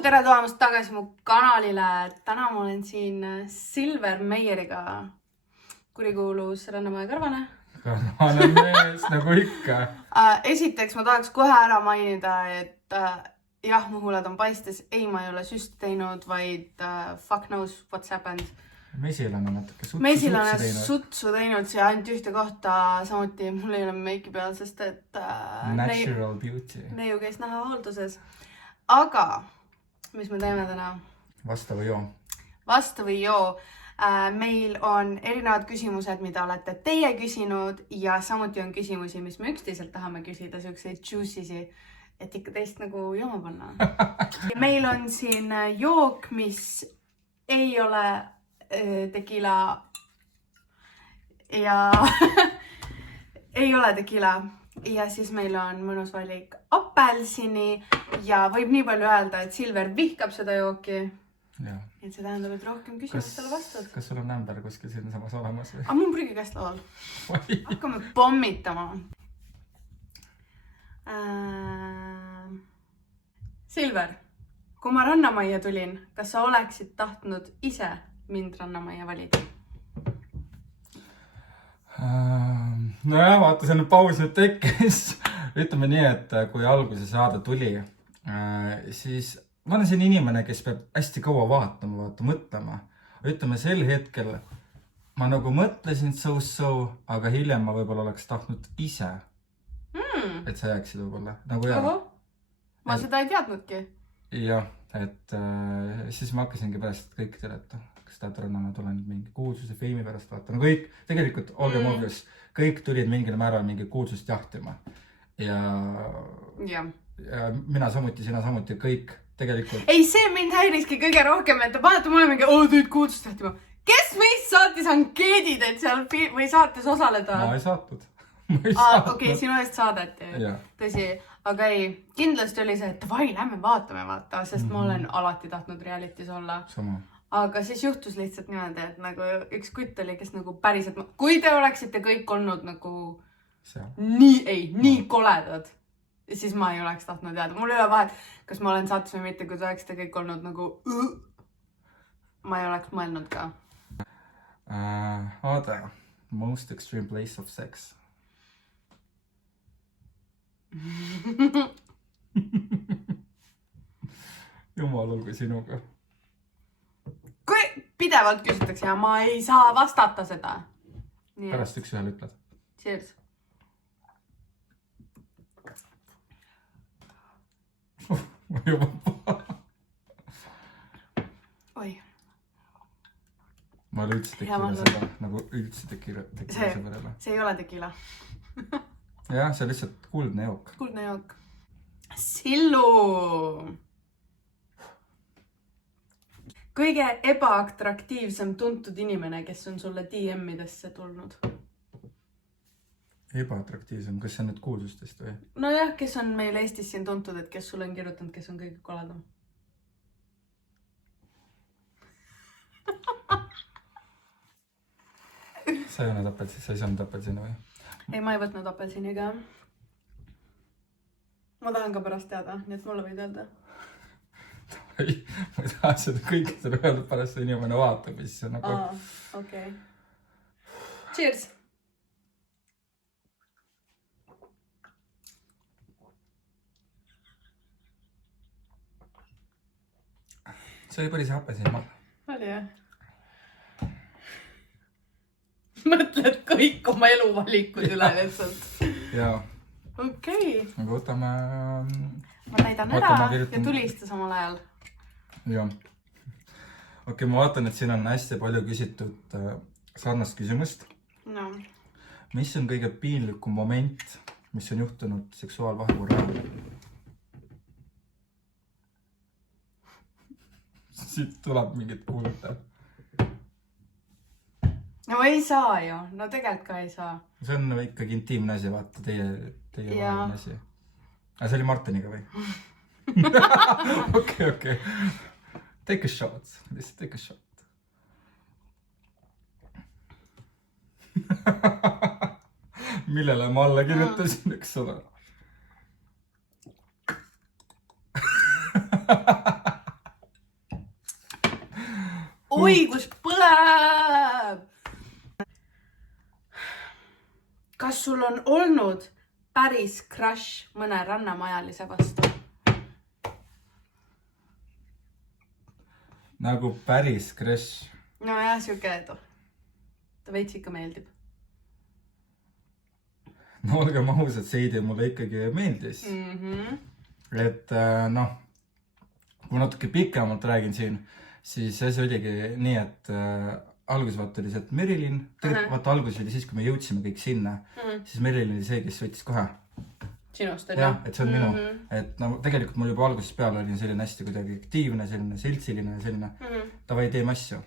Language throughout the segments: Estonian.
Tere tulemast tagasi mu kanalile. Täna ma olen siin Silver Meieriga, kurikuulus Rannamäe Karvane. Karvane mees, nagu ikka. Esiteks ma tahaks kohe ära mainida, et jah, mu huuled on paistes. Ei, ma ei ole süst teinud, vaid fuck knows what's happened. Mesilane on natuke sutsu teinud siia ainult ühte kohta. Samuti mul ei ole meiki peal, sest et natural beauty. Neiu käis näha hoolduses. Aga mis me teeme täna? Vasta või joo. Vasta või joo. Meil on erinevad küsimused, mida olete teie küsinud ja samuti on küsimusi, mis me üksteiselt tahame küsida, siukseid juicy'si, et ikka teist nagu jooma panna. Meil on siin jook, mis ei ole tequila ja ei ole tequila. Ja siis meil on mõnus valik apelsini ja võib nii palju öelda, et Silver vihkab seda jooki. Ja. Et see tähendab, et rohkem küsimustele vastad. Kas sul on ämber kuskil siin samas olemas? Aga mul on prügikast laual. Hakkame pommitama. Silver, kui ma Rannamajja tulin, kas sa oleksid tahtnud ise mind Rannamajja valida? Nojah, vaata, see on paus nüüd tekkis. Ütleme nii, et kui alguse saade tuli, siis ma olen siin inimene, kes peab hästi kaua vaatama, mõtlema. Ütleme, sel hetkel ma nagu mõtlesin so, aga hiljem ma võib-olla oleks tahtnud ise, et sa jääksid võib-olla. Ma seda ei teadnudki. Jah, et siis ma hakkasingi pärast kõik teada, kas tahad Rannamäe tulen mingi kuulsuse feimi pärast vaata. No kõik, tegelikult olgem obvious, kõik tulid mingil määral mingi kuulsust jahtima. Ja mina samuti, sina samuti, kõik tegelikult. Ei, see mind häiriski kõige rohkem, et vaata mulle mingi, tulid kuulsust jahtima. Kes meist saatis ankeedid, et seal või saates osaleda? Ma ei saatnud. Okei, sinu eest saadeti. Tõsi, aga ei, kindlasti oli see, et vai, lähme vaatame, sest ma olen alati tahtnud realitis olla. Sama. Aga siis juhtus lihtsalt niimoodi, et nagu üks kutt oli, kes nagu päriselt, kui te oleksite kõik olnud nagu nii koledad, siis ma ei oleks tahtnud teada. Mul ei ole vahet, kas ma olen saates või mitte, kui te oleksite kõik olnud nagu ma ei oleks mõelnud ka. Oota, most extreme place of sex. Jumal olgu sinuga. Kui pidevalt küsitakse ja ma ei saa vastata seda. Pärast üks ühel ütled. Cheers. Ma juba Oi. Ma üldse tequila seda, nagu üldse tequila sõberele. See ei ole tequila. Jah, see on lihtsalt kuldne jook. Kuldne jook. Sillu! Kõige ebaatraktiivsem tuntud inimene, kes on sulle DM-idesse tulnud? Ebaatraktiivsem? Kas see on nüüd kuulsustest või? No jah, kes on meil Eestis siin tuntud, et kes sulle on kirjutanud, kes on kõige koledam? Sa ei olnud apelsini, sa ei saanud apelsini või? Ei, ma ei võtnud apelsiniga. Ma tahan ka pärast teada, nii et mulle võid öelda. Ma ei taha seda kõike seda öelda, pärast see inimene vaatab ja siis on nagu... Okei. Cheers! See oli päris apelsini maha. Oli jah? Mõtled kõik oma eluvalikud üle lihtsalt. Jaa. Okei. Aga võtame... Ma näidan ära ja tulista samal ajal. Jah. Okei, ma vaatan, et siin on hästi palju küsitud sarnast küsimust. No. Mis on kõige piinlikum moment, mis on juhtunud seksuaalvahekorra ajal? Siit tuleb mingit kuulda. No ei saa ju, no tegelikult ka ei saa. See on ikkagi intiimne asi, vaata, teie vaheline asi. Aga see oli Martiniga või? Okei. Take a shot, lihtsalt take a shot. millele ma alla kirjutasin, eks ole. oi, kus põleb! Kas sul on olnud päris crush mõne rannamajalise vastu? Nagu päris crush. No jah, siuke edu. Ta veits ikka meeldib. No olgem ausad, Seidi mulle ikkagi meeldis. Et noh, kui natuke pikemalt räägin siin, siis asi oligi nii, et alguses vaata oli see, et Merilin, vaata alguses oli siis, kui me jõudsime kõik sinna, siis Merilin oli see, kes võttis kohe. Sinust oli? Jah, et see on minu. Et no tegelikult mul juba alguses peale oli selline hästi kuidagi aktiivne, selline seltsiline ja selline davai teeme asju.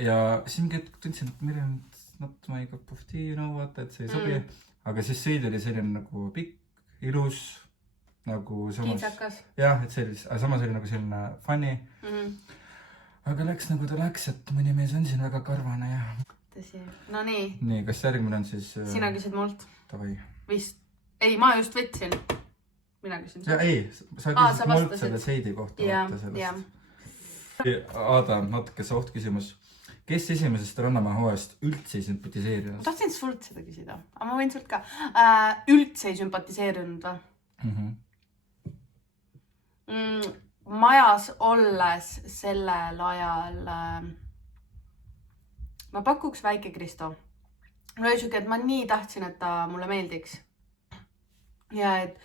Ja siis mingi hetk tundsin, et Merilin, not my cup of tea, no vaata, et see ei sobi. Aga siis Seidi oli selline nagu pikk, ilus, nagu samas... Kiitsakas. Jah, et sellis, aga samas oli nagu selline funny. Aga läks nagu ta läks, et mõni mees on siin väga karvane ja... Tõsi. No nii. Nii, kas järgmine on siis... Sina küsid mult. Davai. Vist. Ei, ma just võtsin. Mina küsin. Ja ei, sa küsid mult selle Seidi kohta. Ja. Aada, natuke soht küsimus. Kes esimesest Rannamäe hooajast üldse ei sümpatiseerinud? Ma tahtsin sult seda küsida, aga ma võin sult ka. Üldse ei sümpatiseerinud või? Majas olles sellel ajal ma pakuks Väike Kristo. Mul oli siuke, et ma nii tahtsin, et ta mulle meeldiks. Ja et,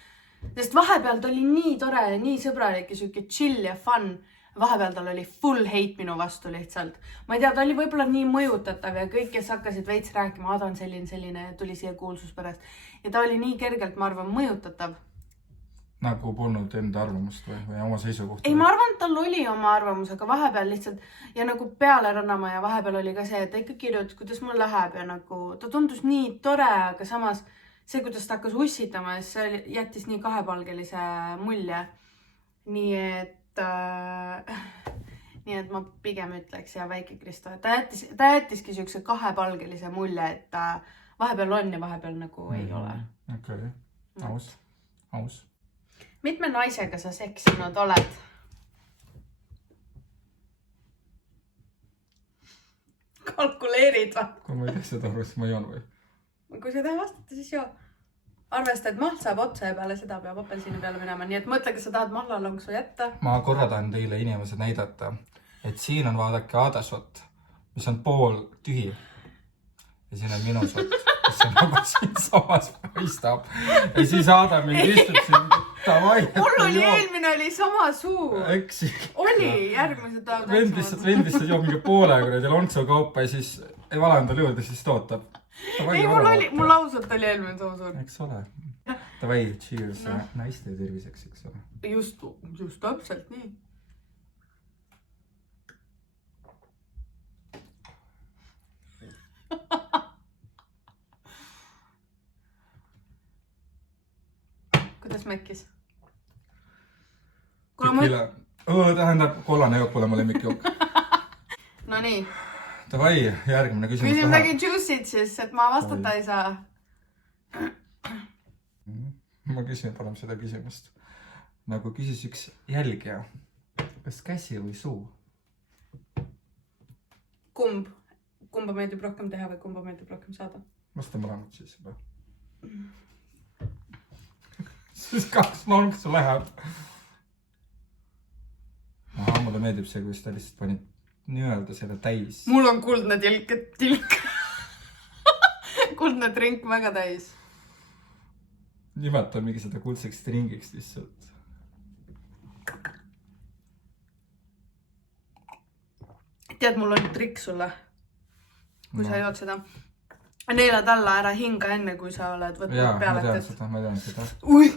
sest vahepeal ta oli nii tore ja nii sõbralik ja siuke chill ja fun. Vahepeal tal oli full hate minu vastu lihtsalt. Ma ei tea, ta oli võib-olla nii mõjutatav ja kõik, kes hakkasid veits rääkima, Ada on selline, tuli siia kuulsuspärast. Ja ta oli nii kergelt, ma arvan, mõjutatav. Nagu polnud enda arvamust või oma seisukohta? Ei, ma arvan, et tal oli oma arvamus, aga vahepeal lihtsalt ja nagu peale Rannamäe ja vahepeal oli ka see, et ta ikka kirjutas, kuidas mul läheb ja nagu ta tundus nii tore, aga samas see, kuidas ta hakkas ussitama, see jättis nii kahepalgelise mulje. Nii et ma pigem ütleks ja Väike Kristo, et ta jättiski siukse kahepalgelise mulje, et vahepeal on ja vahepeal nagu ei ole. Okei, aus. Mitme naisega sa seksinud oled? Kalkuleerid või? Kui ma ei tea seda aru, siis ma joon või? Kui sa taha vastata, siis joo. Arvesta, et maht saab otsa ja peale seda peab apelsini peale minema. Nii et mõtle, kas sa tahad mahlalongsu jätta. Ma korra tahan teile inimesed näidata, et siin on vaadake Aadasot, mis on pool tühi. Ja siin on minu sot, mis on nagu siin samas paistab. Ja siis Aada mind istub siin. Mul oli eelmine oli sama suu. Eksi. Oli, järgmised tahavad. Vend lihtsalt joob mingi poole kuradi lonksu kaupa ja siis ei valanda lõuda, siis tootab. Ei, mul ausalt oli eelmine soo suur. Eks ole. Davai, cheers naiste terviseks, eks ole. Just täpselt nii. Kuidas mäkkis? Tähendab, kollane jook pole mu lemmikjook. No nii. Davai, järgmine küsimus. Küsin midagi juicid siis, et ma vastata ei saa. Ma küsin parem seda küsimust. Nagu küsis üks jälgija. Kas käsi või suu? Kumb? Kumba meeldib rohkem teha või kumba meeldib rohkem saada? Vasta mõlemad siis juba. Siis 2 lonksu läheb. Mulle meeldib see, kui ta lihtsalt pani nii-öelda selle täis. Mul on kuldne tilk. Kuldne trink väga täis. Nimeta mingi seda kuldseks tringiks lihtsalt. Tead, mul on trik sulle. Kui sa jood seda. Neelad alla, ära hinga enne, kui sa oled võtnud pealetet. Ma tean seda. Ui!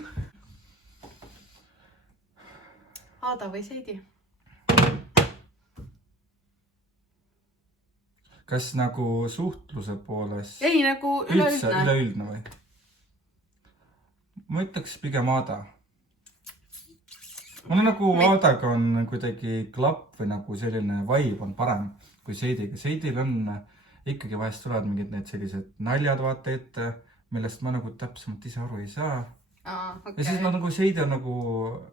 Aada või Seidi? Kas nagu suhtluse pooles... Ei, nagu üleüldne. Üleüldne või? Ma ütleks pigem Aada. Mul nagu Aadaga on kuidagi klapp või nagu selline vibe on parem kui Seidiga. Seidil on ikkagi vahest tulevad mingid need sellised naljad vaata ette, millest ma nagu täpsemalt ise aru ei saa. Okay. Ja siis ma nagu seida nagu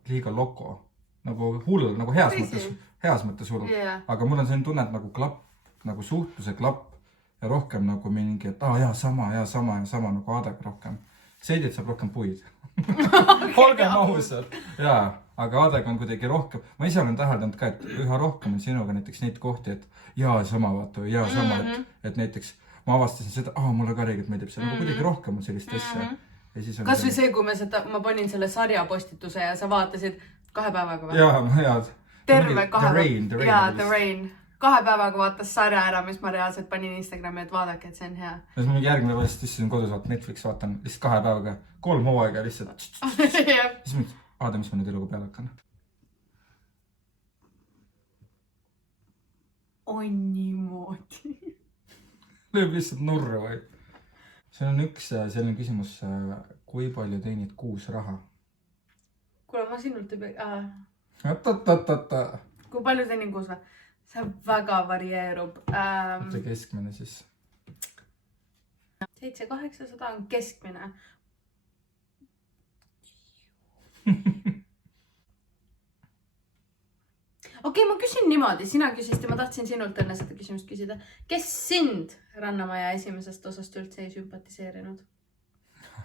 liiga loko. Nagu hull, nagu heas mõttes hull. Yeah. Aga mul on selline tunne, et nagu klapp, nagu suhtluse klapp ja rohkem nagu mingi, et sama nagu Aadega rohkem. Seidid saab rohkem puid. Olgem ausad. Jaa, aga Aadega on kuidagi rohkem. Ma ise olen täheldanud ka, et üha rohkem on sinuga näiteks neid kohti, et sama vaata või sama, et näiteks ma avastasin seda, mulle ka riigilt meeldib see, nagu kuidagi rohkem on sellist asja. Kas või see, kui ma panin selle sarja postituse ja sa vaatasid 2 päevaga või? Jaa. Terve 2 päevaga. Jaa, The Rain. 2 päevaga vaatas sarja ära, mis ma reaalselt panin Instagrami, et vaadake, et see on hea. Ja siis ma järgmine päev istusin kodus vaatan Netflix, vaatan lihtsalt 2 päevaga, 3 hooaega lihtsalt. Siis mõtlen, Aada, mis ma nüüd eluga peale hakkan? On niimoodi. Lööb lihtsalt nurru või? See on üks selline küsimus, kui palju teenid kuus raha? Kuule, ma sinult ei pea... Oota. Kui palju teenin kuus või? See väga varieerub. See keskmine siis? 700-800 on keskmine. Okei, ma küsin niimoodi. Sina küsisid ja ma tahtsin sinult enne seda küsimust küsida. Kes sind Rannamaja esimesest osast üldse ei sümpatiseerinud?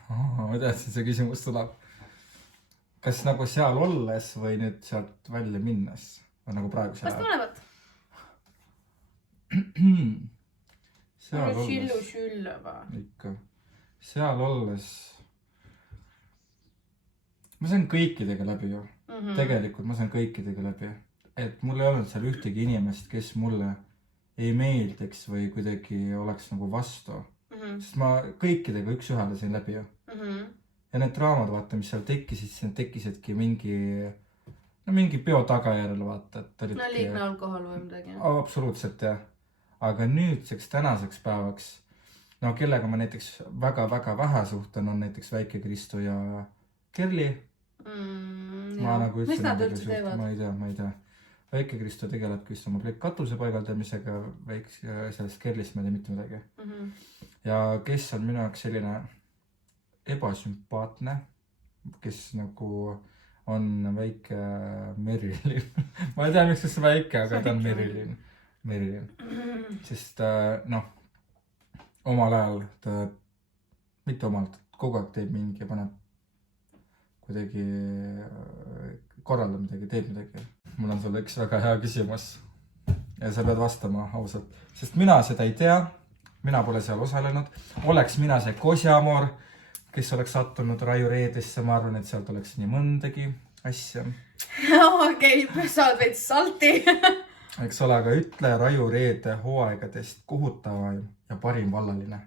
Ma teadsin, see küsimus tuleb. Kas nagu seal olles või nüüd sealt välja minnes? Või nagu praegu seal? Kas mõlemat? Seal olles... Šüllu-va. Ikka. Seal olles... Ma saan kõikidega läbi ju. Tegelikult ma saan kõikidega läbi. Et mul ei olnud seal ühtegi inimest, kes mulle ei meeldiks või kuidagi oleks nagu vastu. Sest ma kõikidega üks-ühele sain läbi ju. Ja need draamad, vaata, mis seal tekkisid, siis need tekkisidki mingi peo tagajärjel, vaata. No liigne alkohol või midagi. Absoluutselt, jah. Aga nüüdseks tänaseks päevaks, no kellega ma näiteks väga-väga vähe suhten, on näiteks Väike Kristo ja Kerli. Ma nagu mis nad üldse teevad? Ma ei tea. Väike Kristo tegelebki just oma katuse paigaldamisega, sellest Kerlist ma ei tea mitte midagi. Ja kes on minu jaoks selline ebasümpaatne, kes nagu on väike Merilin. Ma ei tea, miks see väike, aga ta on Merilin. Sest omal ajal ta, mitte omalt, kogu aeg teeb mingi, paneb kuidagi korraldab midagi, teeb midagi. Mul on sulle üks väga hea küsimus ja sa pead vastama ausalt, sest mina seda ei tea, mina pole seal osalenud. Oleks mina see Kosjamor, kes oleks sattunud Raiu Reedesse, ma arvan, et sealt oleks nii mõndagi asja. Okei, sa oled veits salti. Eks ole, aga ütle Raiu Reede hooaegadest kohutavaim ja parim vallaline.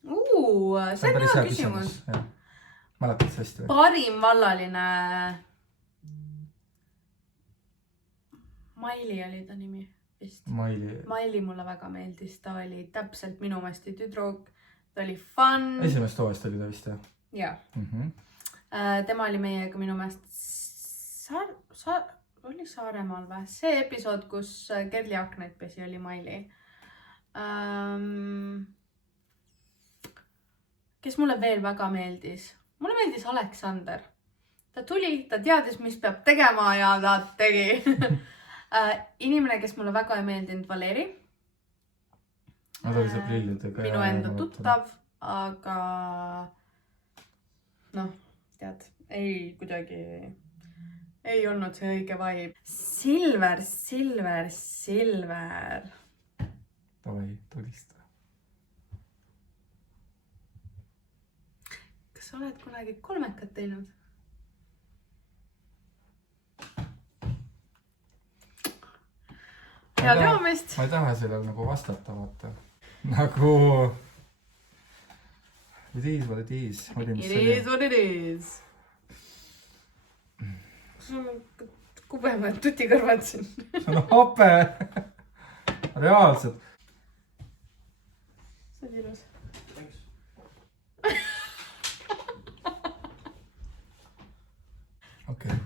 See on hea küsimus. Mäletad see hästi või? Parim vallaline... Maili oli ta nimi vist. Maili mulle väga meeldis. Ta oli täpselt minu meesti tüdruk. Ta oli fun. Esimest hooajast oli ta vist, jah? Jaa. Tema oli meiega minu meest oli Saaremaal või? See episood, kus Kerli aknaid pesi, oli Maili. Kes mulle veel väga meeldis? Mulle meeldis Aleksander. Ta tuli, ta teadis, mis peab tegema ja ta tegi. Inimene, kes mulle väga ei meeldinud, Valeri. Minu enda tuttav, aga tead, ei kuidagi ei olnud see õige vibe. Silver. Davai, tulista. Kas sa oled kunagi kolmekat teinud? Hea teamist. Ma ei taha sellel nagu vastata, vaata. Nagu... It is what it is. It is what it is. Sul on kubemad tutikõrvad siin. See on hope. Reaalselt. See on ilus. Okei.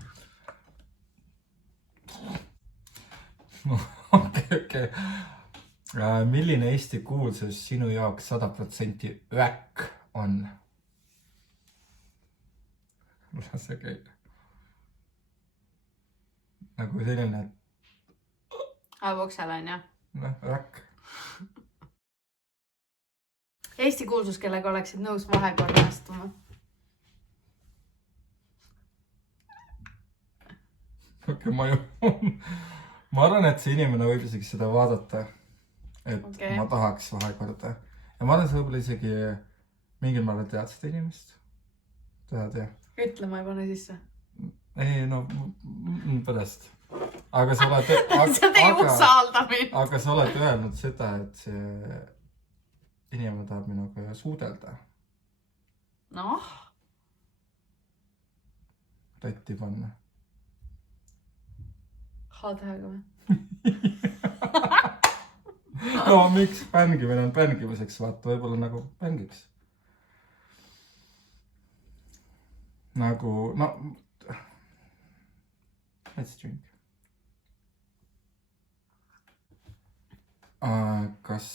Okei. Milline Eesti kuulsus sinu jaoks 100% öäk on? las see käib. Nagu selline, Voksel on, jah? Räkk. Eesti kuulsus, kellega oleksid nõus vahekorda astuma. Okei, ma arvan, et see inimene võib isegi seda vaadata, et ma tahaks vahekorda. Ja ma arvan, see võib-olla isegi mingil määral tead seda inimest. Tead, jah. Ütle, ma ei pane sisse. Ei, no, pärast. Aga sa oled... Sa tei usaldamine. Aga sa oled öelnud seda, et see inimene tahab minuga suudelda. Noh. Tatti panna. H-tähega või? No, miks pängimine on pängimiseks, vaata, võib-olla nagu pängiks. Nagu, no, let's drink. Kas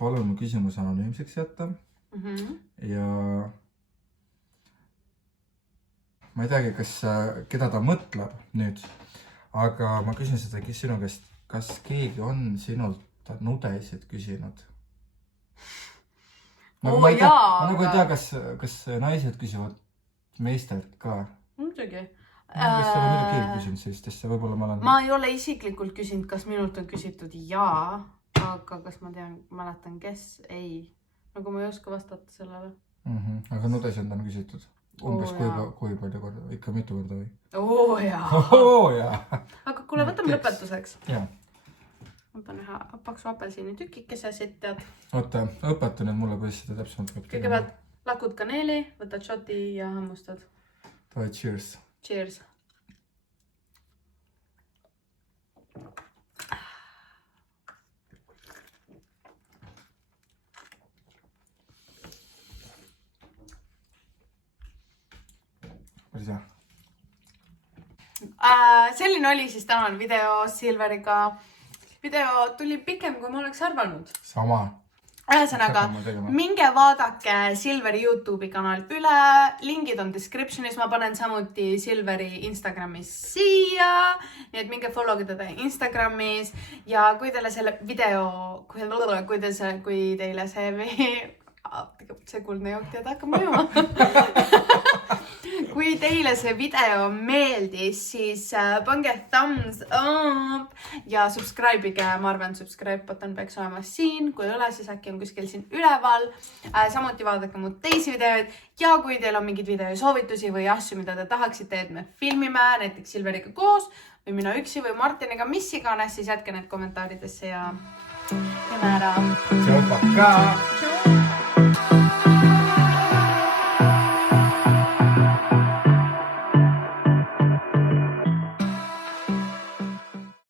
palun mu küsimus anonüümseks jätta? Ja ma ei teagi, keda ta mõtleb nüüd, aga ma küsin seda sinu käest, kas keegi on sinult nudesid küsinud? Nagu ma ei tea, kas naised küsivad meistelt ka? Muidugi. Kas sa ole midagi küsinud sellistesse? Võib-olla ma olen... Ma ei ole isiklikult küsinud, kas minult on küsitud jaa, aga kas ma mäletan, kes ei. Nagu ma ei oska vastata sellele. Aga nudesid on küsitud? Umbes kui palju korda? Ikka mitu korda või? Jaa. Aga kuule, võtame lõpetuseks. Jaa. Ma pean ühe paksu apelsiini tükikese siit, tead. Oota, õpeta nüüd mulle, kuidas seda täpsemalt peab tegema. Kõigepealt lakud kaneeli, võtad shoti ja hammustad. Davai, cheers. Cheers. Päris hea. Selline oli siis tänane video Silveriga. Video tuli pikem, kui ma oleks arvanud. Sama. Ühesõnaga, minge vaadake Silveri YouTube'i kanal üle. Lingid on descriptionis. Ma panen samuti Silveri Instagramis siia. Nii et minge followge teda Instagramis. Ja kui teile selle video, kui teile see kuldne jook teada hakkab mõjuma. Kui teile see video meeldis, siis pange thumbs up ja subscribe'ige. Ma arvan, subscribe button peaks olema siin. Kui ei ole, siis äkki on kuskil siin üleval. Samuti vaadake mu teisi videoid. Ja kui teil on mingid videosoovitusi või asju, mida te tahaksite, et me filmime näiteks Silveriga koos või mina üksi või Martiniga, mis iganes, siis jätke need kommentaaridesse ja teeme ära. Tšau, paka!